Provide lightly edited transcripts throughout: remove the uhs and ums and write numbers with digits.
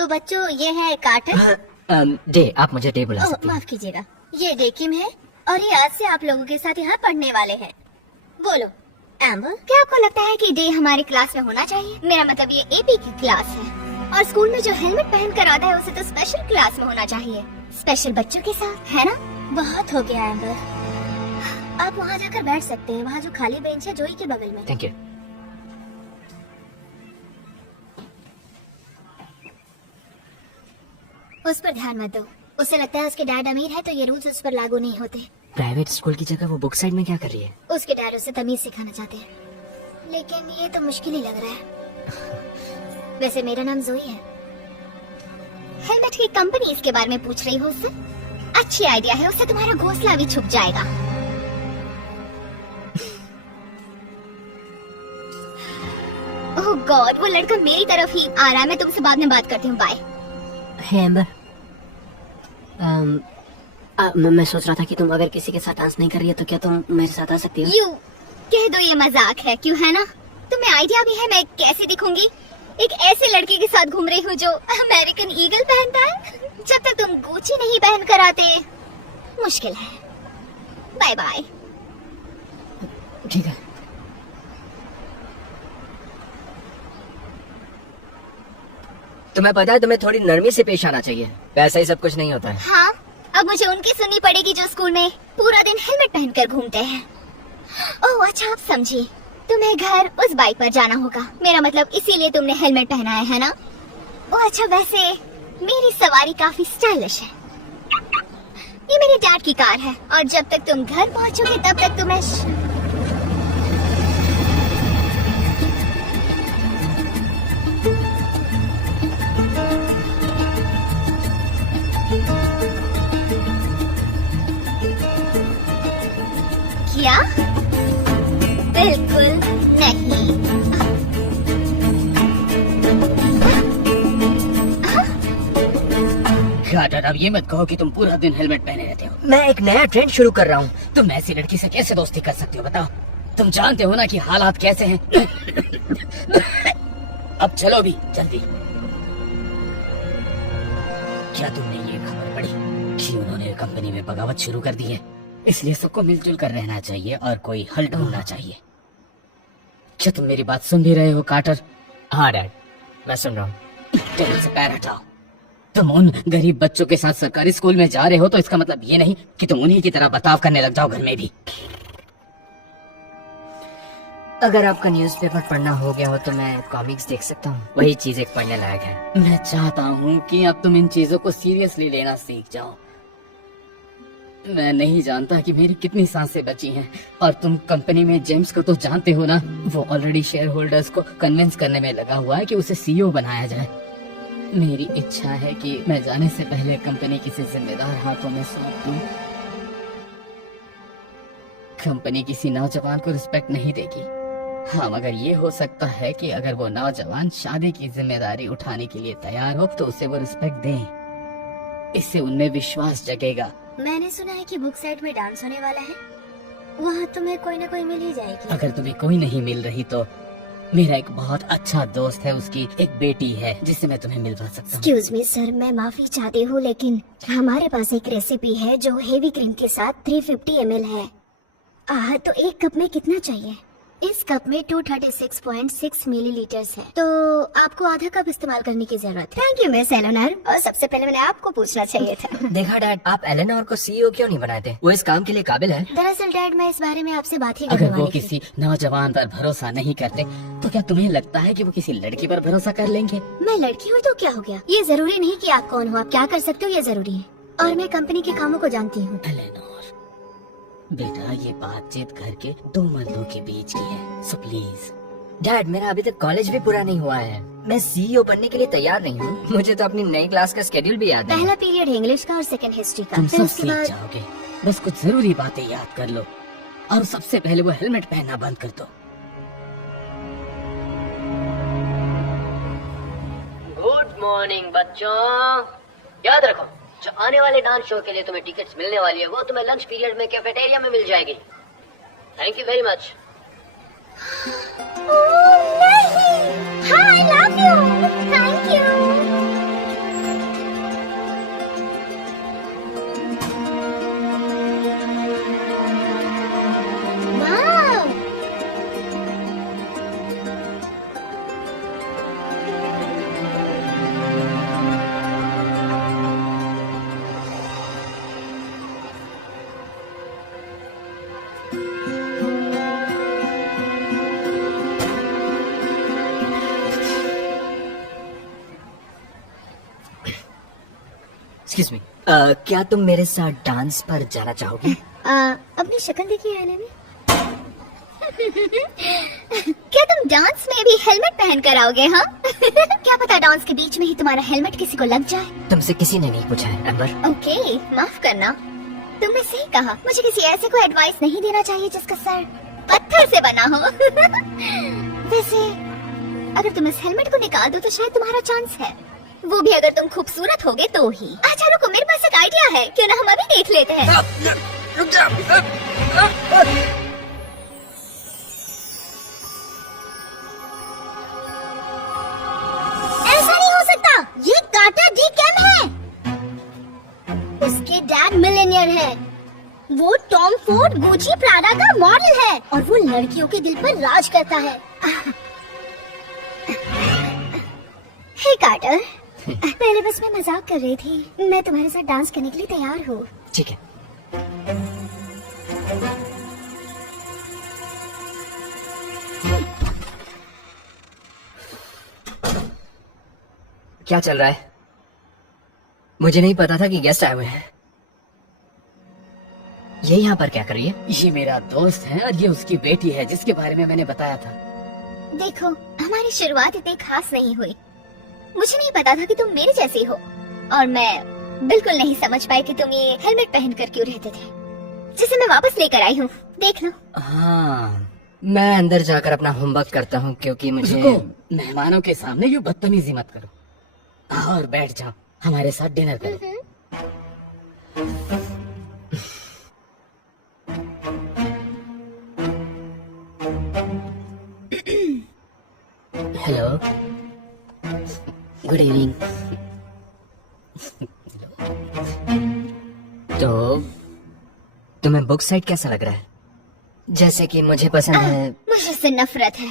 तो बच्चों, ये है कार्टर। डे, आप मुझे डे बुला सकती हैं। माफ कीजिएगा, ये डे किम है और ये आज से आप लोगों के साथ यहाँ पढ़ने वाले हैं। बोलो एम्बर, क्या आपको लगता है कि डे हमारे क्लास में होना चाहिए? मेरा मतलब ये एपी की क्लास है और स्कूल में जो हेलमेट पहन कर आता है उसे तो स्पेशल क्लास में होना चाहिए, स्पेशल बच्चों के साथ, है ना? बहुत हो गया एम्बर, आप वहाँ जाकर बैठ सकते हैं, वहाँ जो खाली बेंच है जोई के बगल में। Thank you. उस पर ध्यान मत दो, उसे लगता है उसके डैड अमीर है तो ये रूल्स उस पर लागू नहीं होते। प्राइवेट स्कूल की जगह वो बुक साइड में क्या कर रही है? उसके डैड उसे तमीज सिखाना चाहते हैं, लेकिन ये तो मुश्किल ही लग रहा है। वैसे मेरा नाम जोई है। हेलमेट की कंपनी इसके बारे में पूछ रही हो उससे? अच्छी आइडिया है, उससे तुम्हारा घोंसला भी छुप जाएगा। ओह गॉड, वो लड़का मेरी तरफ ही आ रहा है। मैं तुमसे बाद में बात करती हूँ, बाय। हे एम्बर, मैं सोच रहा था कि तुम अगर किसी के साथ डांस नहीं कर रही है तो क्या तुम मेरे साथ आ सकती हो? यू कह दो ये मजाक है, क्यों, है ना? तुम्हें आइडिया भी है मैं कैसे दिखूंगी? एक ऐसे लड़के के साथ घूम रही हूँ जो अमेरिकन ईगल पहनता है। जब तक तुम गुची नहीं पहन कर आते, मुश्किल है। Bye bye. ठीक है। तुम्हें पता है तुम्हें थोड़ी नरमी से पेश आना चाहिए, वैसा ही सब कुछ नहीं होता है। हाँ, अब मुझे उनकी सुननी पड़ेगी जो स्कूल में पूरा दिन हेलमेट पहनकर घूमते हैं। ओह अच्छा, आप समझी, तुम्हें घर उस बाइक पर जाना होगा। मेरा मतलब इसीलिए तुमने हेलमेट पहना है ना? ओह अच्छा, वैसे मेरी सवारी काफी स्टाइलिश है। ये मेरे डैड की कार है और जब तक तुम घर पहुंचोगे तब तक तुम्हें क्या? बिल्कुल नहीं। कार्टर, अब ये मत कहो कि तुम पूरा दिन हेलमेट पहने रहते हो। मैं एक नया ट्रेंड शुरू कर रहा हूँ। तुम ऐसी लड़की से कैसे दोस्ती कर सकते हो बताओ? तुम जानते हो ना कि हालात कैसे हैं। अब चलो भी जल्दी। क्या तुमने ये खबर पढ़ी कि उन्होंने कंपनी में बगावत शुरू कर दी है? इसलिए सबको मिलजुल कर रहना चाहिए और कोई हल ढूंढना चाहिए। क्या तुम मेरी बात सुन भी रहे हो कार्टर? हाँ डैड, मैं सुन रहा हूँ। टेबल से पैर हटाओ। तुम उन गरीब बच्चों के साथ सरकारी स्कूल में जा रहे हो तो इसका मतलब ये नहीं कि तुम उन्हीं की तरह बर्ताव करने लग जाओ घर में भी। अगर आपका न्यूज़पेपर पढ़ना हो गया हो तो मैं कॉमिक्स देख सकता हूँ, वही चीज एक पढ़ने लायक है। मैं चाहता हूँ कि अब तुम इन चीजों को सीरियसली लेना सीख जाओ। मैं नहीं जानता कि मेरी कितनी सांसें बची हैं और तुम कंपनी में जेम्स को तो जानते हो ना, वो ऑलरेडी शेयर होल्डर्स को कन्विंस करने में लगा हुआ है कि उसे सीईओ बनाया जाए। मेरी इच्छा है कि मैं जाने से पहले कंपनी किसी जिम्मेदार हाथों में सौंप दूं। कंपनी किसी नौजवान को रिस्पेक्ट नहीं देगी। हाँ, मगर ये हो सकता है कि अगर वो नौजवान शादी की जिम्मेदारी उठाने के लिए तैयार हो तो उसे वो रिस्पेक्ट दें। इससे उनमें विश्वास जगेगा। मैंने सुना है कि बुक साइड में डांस होने वाला है, वहाँ तुम्हें कोई ना कोई मिल ही जाएगी। अगर तुम्हें कोई नहीं मिल रही तो मेरा एक बहुत अच्छा दोस्त है, उसकी एक बेटी है जिससे मैं तुम्हें मिलवा सकता हूँ। एक्सक्यूज मी सर, मैं माफी चाहती हूँ लेकिन हमारे पास एक रेसिपी है जो हेवी क्रीम के साथ 350 ml है। तो एक कप में कितना चाहिए? इस कप में 236.6 मिलीलीटर्स है, तो आपको आधा कप इस्तेमाल करने की जरूरत है। थैंक यू मिस एलेनोर, और सबसे पहले मैंने आपको पूछना चाहिए था। देखा डैड, आप एलेनोर को सीईओ क्यों नहीं बनाते? वो इस काम के लिए काबिल है। दरअसल डैड, मैं इस बारे में आपसे बात ही करने अगर वो वाली थी। किसी नौजवान पर भरोसा नहीं करते तो क्या तुम्हें लगता है कि वो किसी लड़की पर भरोसा कर लेंगे? मैं लड़की हूँ तो क्या हो गया? ये जरूरी नहीं कि आप कौन हो, आप क्या कर सकते हो ये जरूरी है। और मैं कंपनी के कामों को जानती हूँ। एलेनोर बेटा, ये बातचीत घर के दो मर्दों के बीच की है, सो प्लीज। डैड, मेरा अभी तक कॉलेज भी पूरा नहीं हुआ है, मैं सीईओ बनने के लिए तैयार नहीं हूँ। मुझे तो अपनी नई क्लास का शेड्यूल भी याद पहला है। पीरियड है इंग्लिश का और सेकंड हिस्ट्री का। तुम फिर सब उसके सीख बाद जाओगे, बस कुछ जरूरी बातें याद कर लो और सबसे पहले वो हेलमेट पहनना बंद कर दो। गुड मॉर्निंग बच्चों। याद रखो, जो आने वाले डांस शो के लिए तुम्हें टिकट्स मिलने वाली है वो तुम्हें लंच पीरियड में कैफेटेरिया में मिल जाएगी। Thank you very much. नहीं, हाँ, I love you, thank you। Excuse me, क्या तुम मेरे साथ डांस पर जाना चाहोगी? अपनी शक्ल देखिए आईने में। क्या तुम डांस में भी हेलमेट पहन कर आओगे? हाँ क्या पता डांस के बीच में ही तुम्हारा हेलमेट किसी को लग जाए। तुमसे किसी ने नहीं पूछा है एम्बर। ओके, माफ करना, तुमने सही कहा। मुझे किसी ऐसे को एडवाइस नहीं देना चाहिए जिसका सर पत्थर से बना हो। वैसे अगर तुम इस हेलमेट को निकाल दो तो शायद तुम्हारा चांस है, वो भी अगर तुम खूबसूरत होगे तो ही। अच्छा रुको, मेरे पास एक आइडिया है, क्यों ना हम अभी देख लेते हैं। ऐसा नहीं हो सकता, ये कार्टर डी कैम है। उसके डैड मिलेनियर है, वो टॉम फोर्ड गुची प्राडा का मॉडल है और वो लड़कियों के दिल पर राज करता है। हे कार्टर, पहले बस मैं मजाक कर रही थी। मैं तुम्हारे साथ डांस करने के लिए तैयार हूँ। ठीक है। क्या चल रहा है? मुझे नहीं पता था कि गेस्ट आए हुए हैं। ये यहाँ पर क्या कर रही है? ये मेरा दोस्त है और ये उसकी बेटी है जिसके बारे में मैंने बताया था। देखो, हमारी शुरुआत इतनी खास नहीं हुई। मुझे नहीं पता था कि तुम मेरे जैसी हो और मैं बिल्कुल नहीं समझ पाई कि तुम ये हेलमेट पहन कर क्यों रहते थे, जिसे मैं वापस लेकर आई हूँ। देख लो। हाँ, मैं अंदर जाकर अपना होमवर्क करता हूँ क्योंकि मुझे। रुको, मेहमानों के सामने यूँ बदतमीजी मत करो और बैठ जाओ, हमारे साथ डिनर करो। Hello, good evening. तो तुम्हें बुक साइड कैसा लग रहा है? जैसे कि मुझे पसंद है। मुझे इससे नफरत है।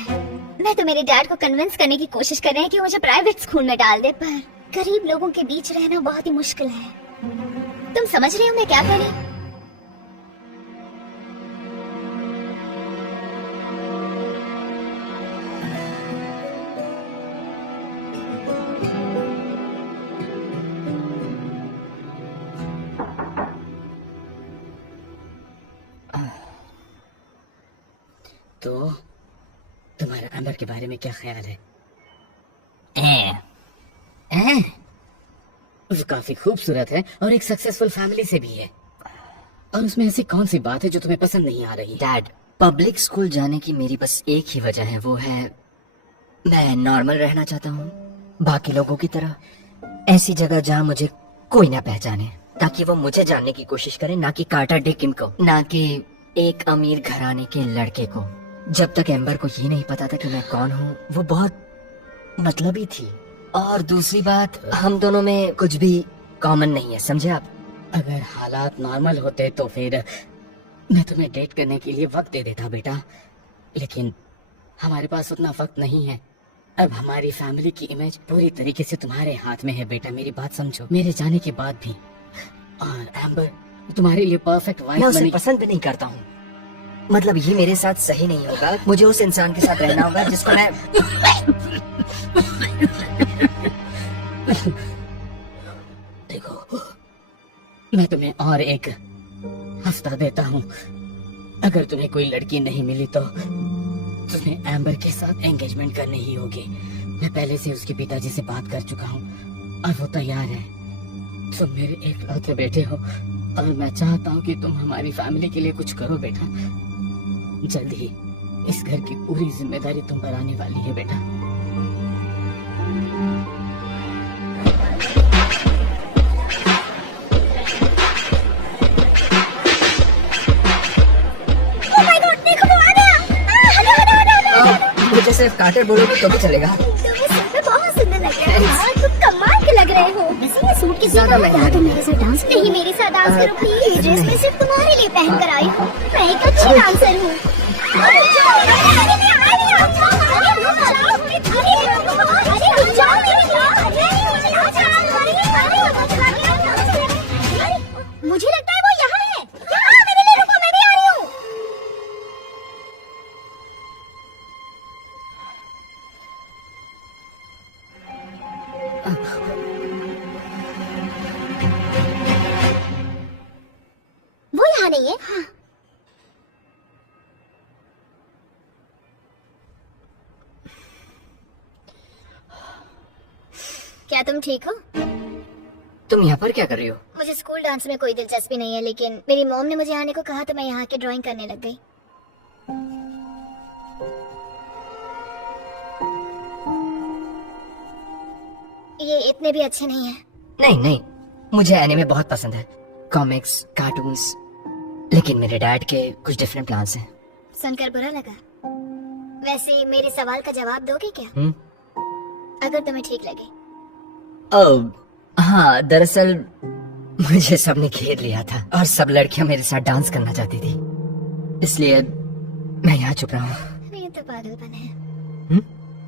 मैं तो मेरे डैड को कन्विंस करने की कोशिश कर रहे हैं कि मुझे प्राइवेट स्कूल में डाल दे, पर गरीब लोगों के बीच रहना बहुत ही मुश्किल है। तुम समझ रही हो मैं क्या कह रही हूँ? तो तुम्हारा एम्बर के बारे में क्या ख्याल है? वो काफी खूबसूरत है और एक सक्सेसफुल फैमिली से भी है, और उसमें ऐसी कौन सी बात है जो तुम्हें पसंद नहीं आ रही? डैड, पब्लिक स्कूल जाने की मेरी बस एक ही वजह है, वो है मैं नॉर्मल रहना चाहता हूँ, बाकी लोगों की तरह। ऐसी जगह जहाँ मुझे कोई ना पहचाने, ताकि वो मुझे जानने की कोशिश करे, ना कि कार्टर डे किम को, ना कि एक अमीर घराने के लड़के को। जब तक एम्बर को ये नहीं पता था कि मैं कौन हूँ, वो बहुत मतलबी थी। और दूसरी बात, हम दोनों में कुछ भी कॉमन नहीं है, समझे आप? अगर हालात नॉर्मल होते तो फिर मैं तुम्हें डेट करने के लिए वक्त दे देता बेटा, लेकिन हमारे पास उतना वक्त नहीं है। अब हमारी फैमिली की इमेज पूरी तरीके से तुम्हारे हाथ में है बेटा, मेरी बात समझो। मेरे जाने के बाद भी, और एम्बर तुम्हारे लिए परफेक्ट वाइफ मैं उसे बनी। पसंद भी नहीं करता हूँ। मतलब ये मेरे साथ सही नहीं होगा। मुझे उस इंसान के साथ रहना होगा जिसको मैं। देखो, मैं तुम्हें और एक हफ्ता देता हूँ। अगर तुम्हें कोई लड़की नहीं मिली तो तुम्हें एम्बर के साथ एंगेजमेंट करनी ही होगी। मैं पहले से उसके पिताजी से बात कर चुका हूँ और वो तैयार है। तुम मेरे एकलौते बेटे हो और मैं चाहता हूँ कि तुम हमारी फैमिली के लिए कुछ करो बेटा। जल्द ही इस घर की पूरी जिम्मेदारी तुम पर आने वाली है बेटा। मुझे सिर्फ कार्टर बोलोगे तो भी चलेगा। तुम्हें सूट में बहुत सुंदर लग रहा है। हाँ, तुम कमाल के लग रहे हो। वैसे ये सूट की ज्यादा महंगा है। तुम मेरे साथ डांस नहीं, मेरे साथ डांस करो प्लीज। ये ड्रेस मैं सिर्फ तुम्हारे लिए पहन कर आई हूँ। मैं एक अच्छी डांसर हूँ। मुझे लगता है वो यहाँ है। यहाँ मेरे लिए रुको, मैं भी आ रही हूँ। नहीं है। हाँ। क्या तुम ठीक हो? तुम यहाँ पर क्या कर रही हो? मुझे स्कूल डांस में कोई दिलचस्पी नहीं है, लेकिन मेरी मॉम ने मुझे आने को कहा तो मैं यहाँ के ड्राइंग करने लग गई। ये इतने भी अच्छे नहीं हैं। नहीं नहीं, मुझे एनिमे बहुत पसंद है, कॉमिक्स, कार्टून्स। लेकिन मेरे डैड के कुछ डिफरेंट प्लान्स हैं। सुनकर बुरा लगा। वैसे मेरे सवाल का जवाब दोगे क्या? अगर तुम्हें ठीक लगे। हाँ, दरअसल मुझे सबने घेर लिया था और सब लड़कियां मेरे साथ डांस करना चाहती थी, इसलिए मैं यहाँ चुप रहा हूँ। ये तो पागलपन है।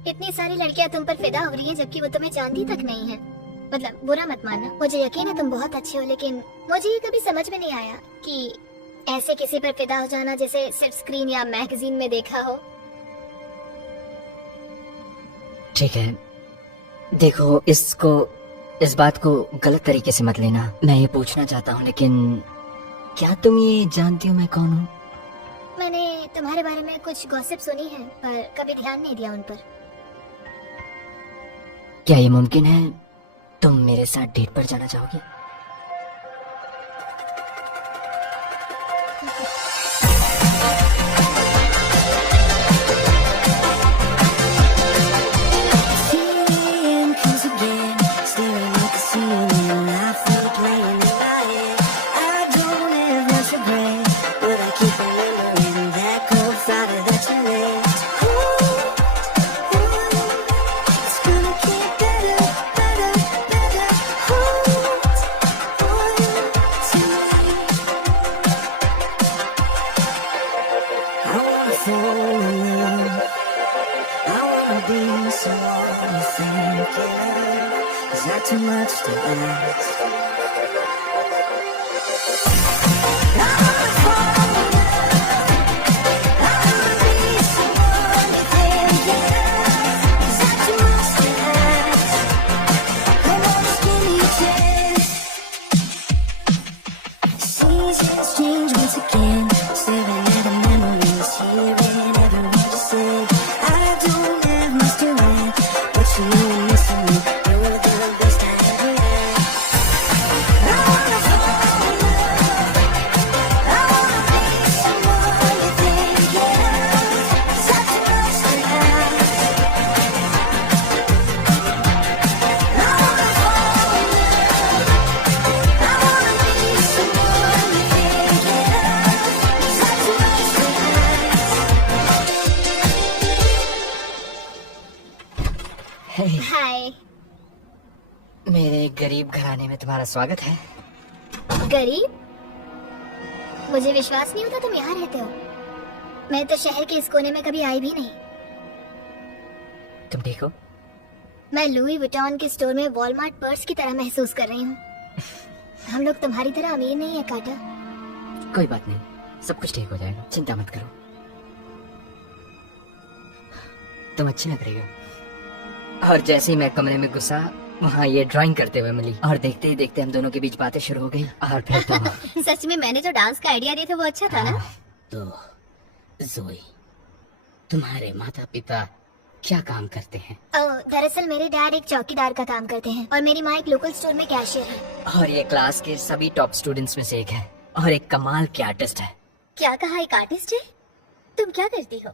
इतनी सारी लड़कियां तुम पर फिदा हो रही हैं जबकि वो तुम्हें जानती तक नहीं है। मतलब बुरा मत मानना, मुझे यकीन है तुम बहुत अच्छे हो, लेकिन मुझे ये कभी समझ में नहीं आया कि ऐसे किसी पर फिदा हो जाना जैसे सिर्फ स्क्रीन या मैगजीन में देखा हो। ठीक है, देखो, इस बात को गलत तरीके से मत लेना। मैं ये पूछना चाहता हूँ, लेकिन क्या तुम ये जानती हो मैं कौन हूँ? मैंने तुम्हारे बारे में कुछ गॉसिप सुनी है, पर कभी ध्यान नहीं दिया उन पर। क्या ये मुमकिन है तुम मेरे साथ डेट पर जाना चाहोगी? Too much to ask. Seasons change once again, staring at the memories, hearing every word you say. I don't have much to add, but you know I'm missing you. You're the best I ever had. I wanna fall in love. I wanna be someone you think you love. Such a much to ask. I wanna fall in love. I wanna be someone you think you love. Such a much to ask. Hey. हाय। मेरे गरीब घराने में तुम्हारा स्वागत है। गरीब? मुझे विश्वास नहीं होता तुम यहाँ रहते हो। मैं तो शहर के इस कोने में कभी आई भी नहीं। तुम ठीक हो? मैं लुई विटॉन के स्टोर में वॉलमार्ट पर्स की तरह महसूस कर रही हूँ। हम लोग तुम्हारी तरह अमीर नहीं है काटा। कोई बात नहीं, सब कुछ ठीक हो जाएगा, चिंता मत करो। तुम अच्छी लग रही हो। और जैसे ही मैं कमरे में घुसा, वहाँ ये ड्राइंग करते हुए मिली, और देखते ही देखते हम दोनों के बीच बातें शुरू हो गई। और फिर तो सच में मैंने जो डांस का आइडिया दिया था वो अच्छा था ना? तो जोई, तुम्हारे माता पिता क्या काम करते हैं? दरअसल मेरे डैड एक चौकीदार का काम करते हैं और मेरी माँ एक लोकल स्टोर में कैशियर है। और ये क्लास के सभी टॉप स्टूडेंट्स में से एक है, और एक कमाल की आर्टिस्ट है। क्या कहा, एक आर्टिस्ट है? तुम क्या करती हो?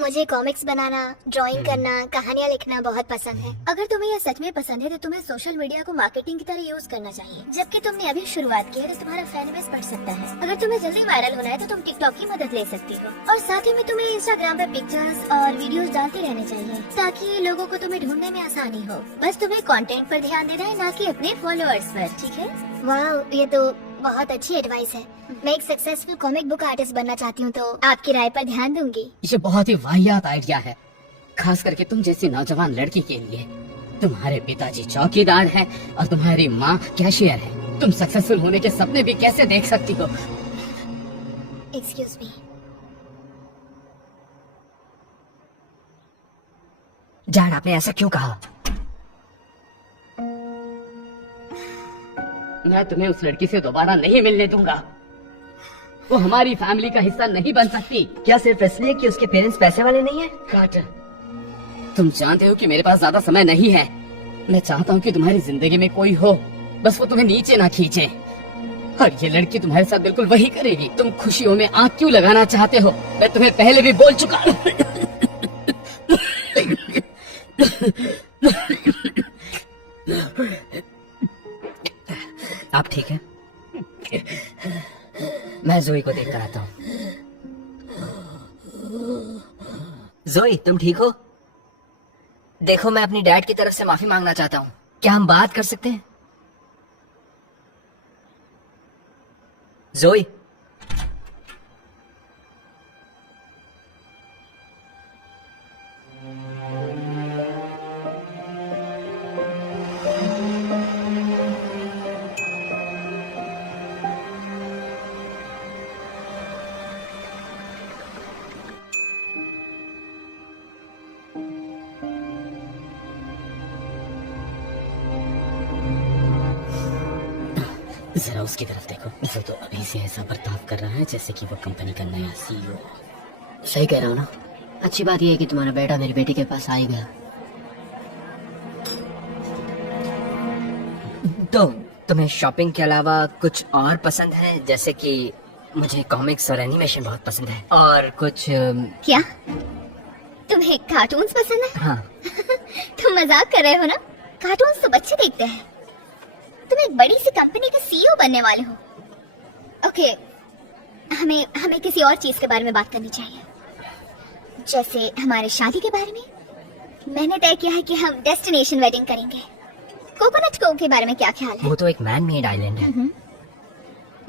मुझे कॉमिक्स बनाना, ड्राइंग करना, कहानियाँ लिखना बहुत पसंद है। अगर तुम्हें यह सच में पसंद है तो तुम्हें सोशल मीडिया को मार्केटिंग की तरह यूज करना चाहिए। जबकि तुमने अभी शुरुआत की है तो तुम्हारा फैन बेस बढ़ सकता है। अगर तुम्हें जल्दी वायरल होना है तो तुम टिकटॉक की मदद ले सकती हो, और साथ ही में तुम्हें इंस्टाग्राम पे पिक्चर्स और वीडियोस डालते रहने चाहिए ताकि लोगों को तुम्हें ढूंढने में आसानी हो। बस तुम्हें कंटेंट पर ध्यान देना है, ना कि अपने फॉलोअर्स पर, ठीक है? वाह, ये तो बहुत अच्छी एडवाइस है। मैं एक सक्सेसफुल कॉमिक बुक आर्टिस्ट बनना चाहती हूँ, तो आपकी राय पर ध्यान दूंगी। ये बहुत ही वाहियात आइडिया है, खास करके तुम जैसी नौजवान लड़की के लिए। तुम्हारे पिताजी चौकीदार हैं और तुम्हारी माँ कैशियर है। तुम सक्सेसफुल होने के सपने भी कैसे देख सकती हो? Excuse me. डैड, आपने ऐसा क्यों कहा? मैं तुम्हें उस लड़की से दोबारा नहीं मिलने दूंगा। वो हमारी फैमिली का हिस्सा नहीं बन सकती। क्या सिर्फ इसलिए कि उसके पेरेंट्स पैसे वाले नहीं हैं? कार्टर, तुम जानते हो कि मेरे पास ज्यादा समय नहीं है। मैं चाहता हूँ कि तुम्हारी जिंदगी में कोई हो, बस वो तुम्हें नीचे ना खींचे। और ये लड़की तुम्हारे साथ बिल्कुल वही करेगी। तुम खुशियों में आग क्यों लगाना चाहते हो? मैं तुम्हें पहले भी बोल चुका हूँ। आप ठीक है? मैं जोई को देख कर आता हूँ। जोई, तुम ठीक हो? देखो, मैं अपनी डैड की तरफ से माफी मांगना चाहता हूँ। क्या हम बात कर सकते हैं? जोई, जरा उसकी तरफ देखो, वो तो अभी से ऐसा बर्ताव कर रहा है जैसे कि वो कंपनी का नया सीईओ। सही कह रहा हूँ ना? अच्छी बात यह है कि तुम्हारा बेटा मेरी बेटी के पास आ ही गया। तो तुम्हें शॉपिंग के अलावा कुछ और पसंद है? जैसे कि मुझे कॉमिक्स और एनिमेशन बहुत पसंद है। और कुछ क्या तुम्हें कार्टून्स पसंद है? हाँ। तुम मजाक कर रहे हो ना? कार्टून्स तो बच्चे देखते हैं। तुम एक बड़ी सी कंपनी का सीईओ बनने वाले हो। ओके, हमें किसी और चीज के बारे में बात करनी चाहिए, जैसे हमारे शादी के बारे में। मैंने तय किया है कि हम डेस्टिनेशन वेडिंग करेंगे। कोकोनट को के बारे में क्या ख्याल है? वो तो एक मैन मेड आइलैंड है।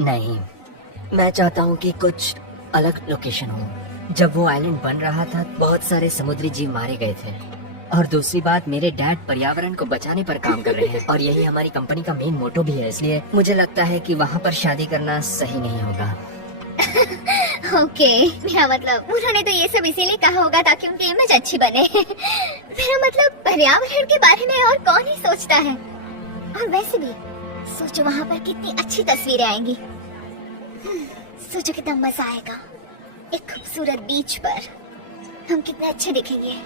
नहीं, मैं चाहता हूँ कि कुछ अलग लोकेशन हो। जब वो आइलैंड बन रहा था, बहुत सारे समुद्री जीव मारे गए थे। और दूसरी बात, मेरे डैड पर्यावरण को बचाने पर काम कर रहे हैं और यही हमारी कंपनी का मेन मोटो भी है। इसलिए मुझे लगता है कि वहाँ पर शादी करना सही नहीं होगा। ओके, मेरा मतलब उन्होंने तो ये सब इसीलिए कहा होगा ताकि उनकी इमेज अच्छी बने। मेरा मतलब पर्यावरण के बारे में और कौन ही सोचता है। और वैसे भी सोचो वहाँ पर कितनी अच्छी तस्वीरें आएंगी। सोचो कितना मजा आएगा एक खूबसूरत बीच पर। हम कितने अच्छे दिखेंगे।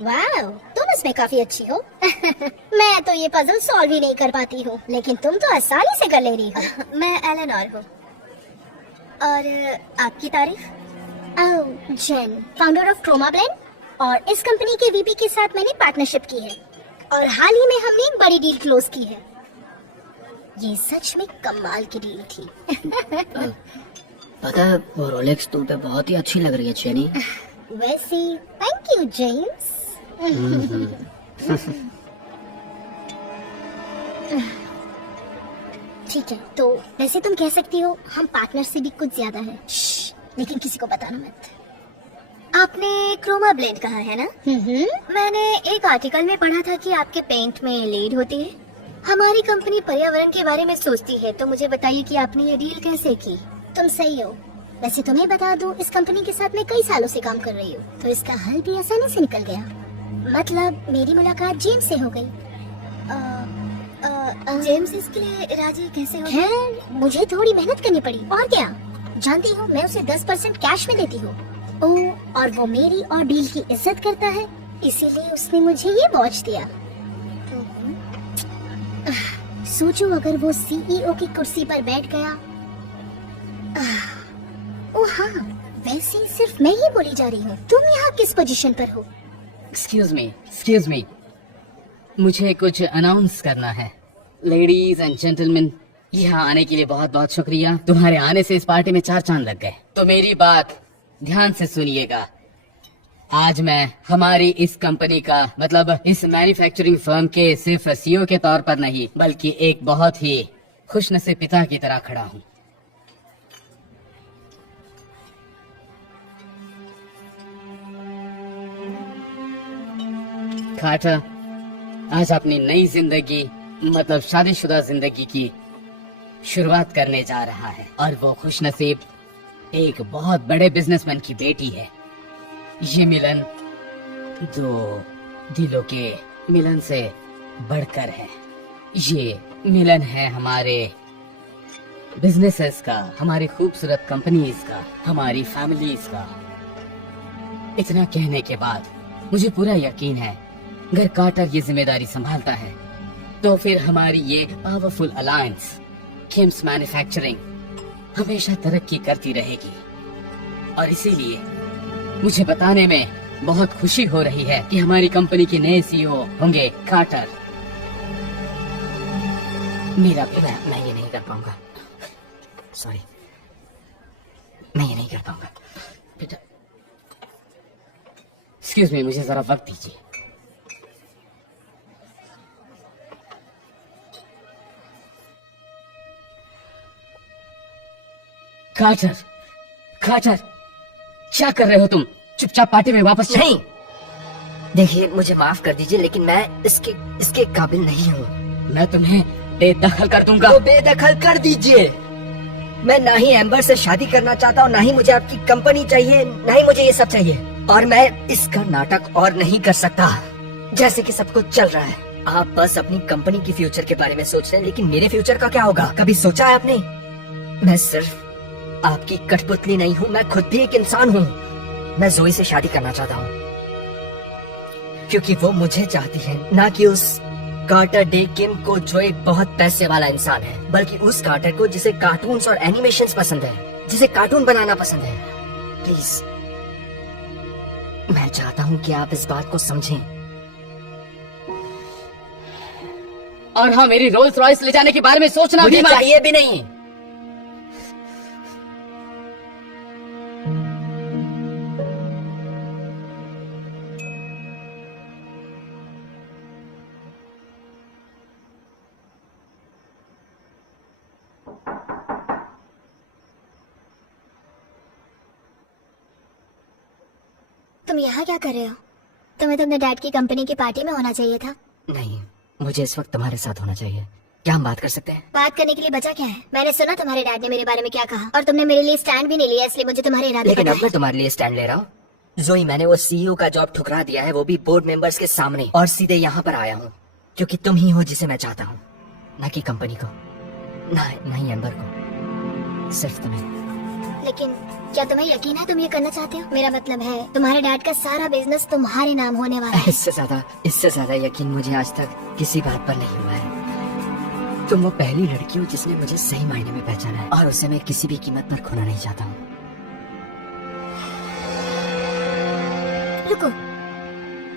वाह, तुम इसमें काफी अच्छी हो। मैं तो ये पजल सॉल्व ही नहीं कर पाती हूँ, लेकिन तुम तो आसानी से कर ले रही हो। मैं एलेनोर हूँ। और आपकी तारीफ? ओह, जेन, फाउंडर ऑफ क्रोमा ब्लेंड। और इस कंपनी के वीपी के साथ मैंने पार्टनरशिप की है और हाल ही में हमने एक बड़ी डील क्लोज की है। ये सच में कमाल की डील थी। पता है, वो रोलेक्स तुम पे बहुत ही अच्छी लग रही है चेनी। वैसे थैंक यू जेम्स। ठीक है, तो वैसे तुम कह सकती हो हम पार्टनर से भी कुछ ज्यादा है। लेकिन किसी को बताना मत। आपने क्रोमा ब्लेंड कहा है ना? मैंने एक आर्टिकल में पढ़ा था कि आपके पेंट में लीड होती है। हमारी कंपनी पर्यावरण के बारे में सोचती है, तो मुझे बताइए कि आपने ये डील कैसे की? तुम सही हो। वैसे तुम्हें बता दूं, इस कंपनी के साथ मैं कई सालों से काम कर रही हूँ, तो इसका हल भी आसानी से निकल गया। मतलब मेरी मुलाकात जेम्स से हो गई। जेम्स इसके लिए राजी कैसे हो? खैर, मुझे थोड़ी मेहनत करनी पड़ी। और क्या, जानती हो मैं उसे 10% कैश में देती हूँ। ओह, और वो मेरी और डील की इज्जत करता है, इसीलिए उसने मुझे ये वॉच दिया। सोचो अगर वो सीईओ की कुर्सी पर बैठ गया। ओह हाँ, वैसे सिर्फ मैं ही बोली जा रही हूँ। तुम यहाँ किस पोजीशन पर हो? एक्सक्यूज मी, मुझे कुछ अनाउंस करना है। लेडीज एंड जेंटलमैन, यहाँ आने के लिए बहुत बहुत शुक्रिया। तुम्हारे आने से इस पार्टी में 4 चांद लग गए। तो मेरी बात ध्यान से सुनिएगा। आज मैं हमारी इस कंपनी का, मतलब इस मैन्युफैक्चरिंग फर्म के सिर्फ सीईओ के तौर पर नहीं, बल्कि एक बहुत ही खुशनसीब पिता की तरह खड़ा हूँ। कार्टर आज अपनी नई जिंदगी, मतलब शादीशुदा जिंदगी की शुरुआत करने जा रहा है और वो खुशनसीब एक बहुत बड़े बिजनेसमैन की बेटी है। ये मिलन 2 दिलों के मिलन से बढ़कर है। ये मिलन है हमारे बिजनेसेस का, हमारी खूबसूरत कंपनीज का, हमारी फैमिलीज का। इतना कहने के बाद मुझे पूरा यकीन है अगर कार्टर ये जिम्मेदारी संभालता है तो फिर हमारी ये पावरफुल अलायंस किम्स मैन्युफैक्चरिंग हमेशा तरक्की करती रहेगी। और इसीलिए मुझे बताने में बहुत खुशी हो रही है कि हमारी कंपनी के नए सीईओ होंगे कार्टर। मेरा बेटा, मैं ये नहीं कर पाऊंगा, सॉरी, मैं ये नहीं कर पाऊंगा। बेटा एक्सक्यूज मी, मुझे जरा वक्त दीजिए। कार्टर, कार्टर, क्या कर रहे हो तुम? चुपचाप पार्टी में वापस चलो। नहीं, देखिए मुझे माफ कर दीजिए लेकिन मैं इसके काबिल नहीं हूँ। मैं तुम्हें बेदखल कर दूंगा। तो बेदखल कर दीजिए। मैं ना ही एम्बर से शादी करना चाहता हूँ, ना ही मुझे आपकी कंपनी चाहिए, ना ही मुझे ये सब चाहिए। और मैं इसका नाटक और नहीं कर सकता जैसे कि सब कुछ चल रहा है। आप बस अपनी कंपनी की फ्यूचर के बारे में सोच रहे हैं, लेकिन मेरे फ्यूचर का क्या होगा? कभी सोचा है आपने? मैं सिर्फ आपकी कठपुतली नहीं हूँ, मैं खुद भी एक इंसान हूँ। मैं जोई से शादी करना चाहता हूँ क्योंकि वो मुझे चाहती है, ना कि उस कार्टर डे किम को जो एक बहुत पैसे वाला इंसान है, बल्कि उस कार्टर को जिसे कार्टून्स और एनिमेशंस पसंद है, जिसे कार्टून बनाना पसंद है। प्लीज, मैं चाहता हूँ कि आप इस बात को समझें। और हाँ, मेरी रोल्स रॉयस ले जाने के बारे में सोचना मुझे भी मत। चाहिए भी नहीं। तुम यहाँ क्या कर रहे हो? तुम्हें तो अपने डैड की कंपनी की पार्टी में होना चाहिए था। नहीं, मुझे इस वक्त तुम्हारे साथ होना चाहिए। क्या हम बात कर सकते हैं? बात करने के लिए बचा क्या है? मैंने सुना तुम्हारे डैड ने मेरे बारे में क्या कहा, और तुमने मेरे लिए स्टैंड भी नहीं लिया, इसलिए मुझे तुम्हारे इरादे लेकिन पता अब मैं तुम्हारे लिए स्टैंड ले रहा हूँ। जोई, मैंने वो सीईओ का जॉब ठुकरा दिया है, वो भी बोर्ड मेंबर्स के सामने, और सीधे यहाँ पर आया हूँ क्योंकि तुम ही हो जिसे मैं चाहता हूँ, ना कि कंपनी को, ना ही एम्बर को, सिर्फ तुम्हें। लेकिन क्या तुम्हें यकीन है तुम ये करना चाहते हो? मेरा मतलब है तुम्हारे डैड का सारा बिजनेस तुम्हारे नाम होने वाला है। इससे ज्यादा यकीन मुझे आज तक किसी बात पर नहीं हुआ है। तुम वो पहली लड़की हो जिसने मुझे सही मायने में पहचाना है, और उसे मैं किसी भी कीमत पर खोना नहीं चाहता हूँ। रुको,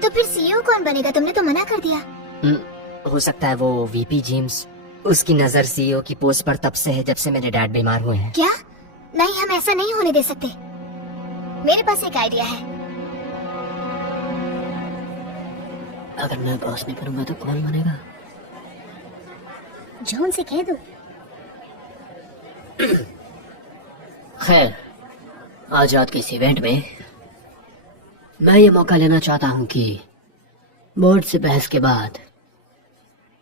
तो फिर सीईओ कौन बनेगा? तुमने तो मना कर दिया। हो सकता है वो वीपी जेम्स, उसकी नजर सीईओ की पोस्ट पर तब से है जब से मेरे डैड बीमार हुए हैं। क्या? नहीं, हम ऐसा नहीं होने दे सकते। मेरे पास एक आइडिया है। अगर मैं बॉस नहीं बनूंगा तो कौन बनेगा? जॉन से कह दो। खैर, आज रात के इस इवेंट में मैं ये मौका लेना चाहता हूँ कि बोर्ड से बहस के बाद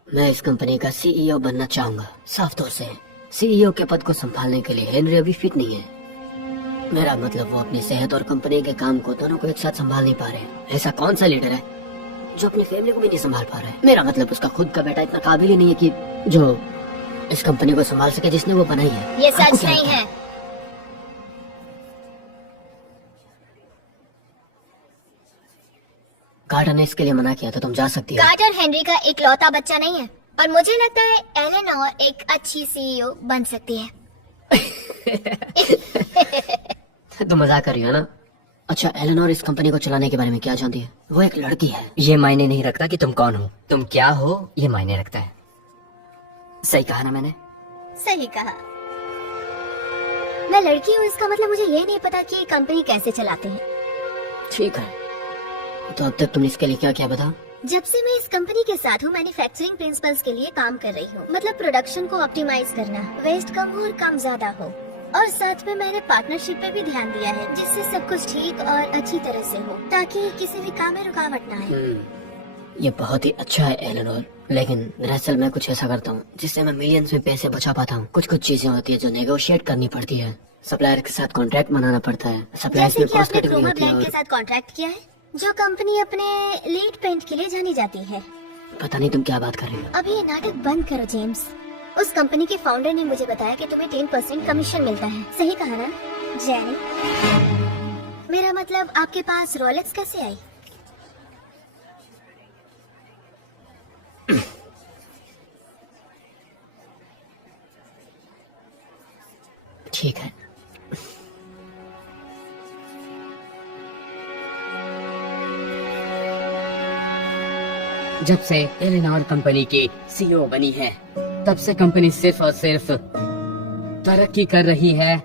मैं इस कंपनी का सीईओ बनना चाहूंगा। साफ तौर से सीईओ के पद को संभालने के लिए हेनरी अभी फिट नहीं है। मेरा मतलब वो अपनी सेहत और कंपनी के काम को दोनों को एक साथ संभाल नहीं पा रहे। ऐसा कौन सा लीडर है जो अपनी फैमिली को भी नहीं संभाल पा रहा है? मेरा मतलब उसका खुद का बेटा इतना काबिल ही नहीं है कि जो इस कंपनी को संभाल सके जिसने वो बनाई है। ये आपको सच क्या नहीं लगता है। कार्टर ने इसके लिए मना किया तो तुम जा सकती हो। कार्टर हेनरी का इकलौता बच्चा नहीं है, और मुझे लगता है एलेनोर एक अच्छी सीईओ बन सकती है। तुम मजाक कर रही हो ना? अच्छा, एलेनोर इस कंपनी को चलाने के बारे में क्या जानती है? वो एक लड़की है। ये मायने नहीं रखता कि तुम कौन हो, तुम क्या हो ये मायने रखता है। सही कहा ना मैंने? सही कहा। मैं लड़की हूँ, इसका मतलब मुझे ये नहीं पता कि कंपनी कैसे चलाते हैं। ठीक है, तो अब तक तुमने इसके लिए क्या क्या बताओ? जब से मैं इस कंपनी के साथ हूँ, मैन्युफैक्चरिंग प्रिंसिपल्स के लिए काम कर रही हूँ। मतलब प्रोडक्शन को ऑप्टिमाइज करना, वेस्ट कम हो और काम ज्यादा हो, और साथ में मैंने पार्टनरशिप पे भी ध्यान दिया है, जिससे सब कुछ ठीक और अच्छी तरह से हो, ताकि किसी भी काम में रुकावट ना आए। ये बहुत ही अच्छा है एलेनोर, लेकिन दरअसल मैं कुछ ऐसा करता हूँ जिससे मैं मिलियंस में पैसे बचा पाता हूँ। कुछ चीजें होती है जो नेगोशिएट करनी पड़ती है, सप्लायर के साथ कॉन्ट्रैक्ट बनाना पड़ता है, सप्लायर्स जैसे में कि आपने कॉस्ट कटिंग क्रोमा होती है। ब्लैंक के साथ कॉन्ट्रैक्ट किया है। जो कंपनी अपने लीड पेंट के लिए जानी जाती है। पता नहीं तुम क्या बात कर रही हो। अब ये नाटक बंद करो जेम्स। उस कंपनी के फाउंडर ने मुझे बताया कि तुम्हें 10% कमीशन मिलता है। सही कहा ना जेनी? मेरा मतलब आपके पास रोलेक्स कैसे आई? ठीक है, जब से एलेनोर कंपनी की सीईओ बनी है तब से कंपनी सिर्फ और सिर्फ तरक्की कर रही है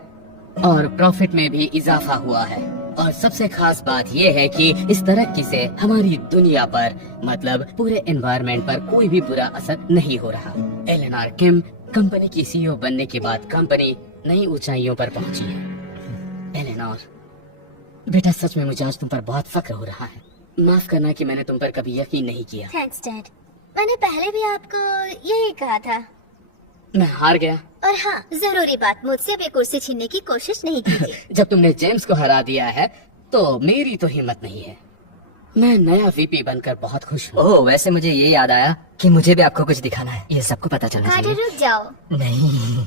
और प्रॉफिट में भी इजाफा हुआ है। और सबसे खास बात यह है कि इस तरक्की से हमारी दुनिया पर मतलब पूरे एनवायरनमेंट पर कोई भी बुरा असर नहीं हो रहा। एलेनोर किम कंपनी की सीईओ बनने के बाद कंपनी नई ऊंचाइयों पर पहुंची है। एलेनोर बेटा, सच में मुझे आज तुम पर बहुत फक्र हो रहा है। माफ करना कि मैंने तुम पर कभी यकीन नहीं किया। Thanks dad. मैंने पहले भी आपको यही कहा था। मैं हार गया। और हाँ, जरूरी बात, मुझसे अब ये कुर्सी छीनने की कोशिश नहीं की थी। जब तुमने जेम्स को हरा दिया है तो मेरी तो हिम्मत नहीं है। मैं नया वीपी बनकर बहुत खुश हूँ। ओह, वैसे मुझे ये याद आया कि मुझे भी आपको कुछ दिखाना है। ये सबको पता चलना कार्टर चाहिए। रुक जाओ। नहीं,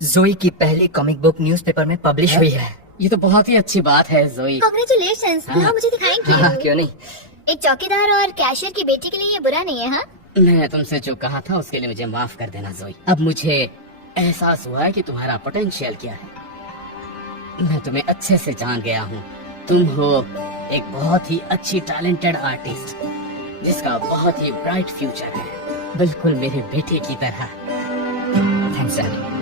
जोई की पहली कॉमिक बुक न्यूज़पेपर में पब्लिश हुई है। ये तो बहुत ही अच्छी बात है जोई। कांग्रेचुलेशंस। हाँ, मुझे दिखाएंगे। हाँ, क्यों नहीं। एक चौकीदार और कैशियर की बेटी के लिए ये बुरा नहीं है। हाँ, मैंने तुमसे जो कहा था उसके लिए मुझे माफ कर देना जोई। अब मुझे एहसास हुआ है कि तुम्हारा पोटेंशियल क्या है। मैं तुम्हें अच्छे से जान गया हूँ। तुम हो एक बहुत ही अच्छी टैलेंटेड आर्टिस्ट जिसका बहुत ही ब्राइट फ्यूचर है, बिल्कुल मेरे बेटे की तरह। Thanks daddy.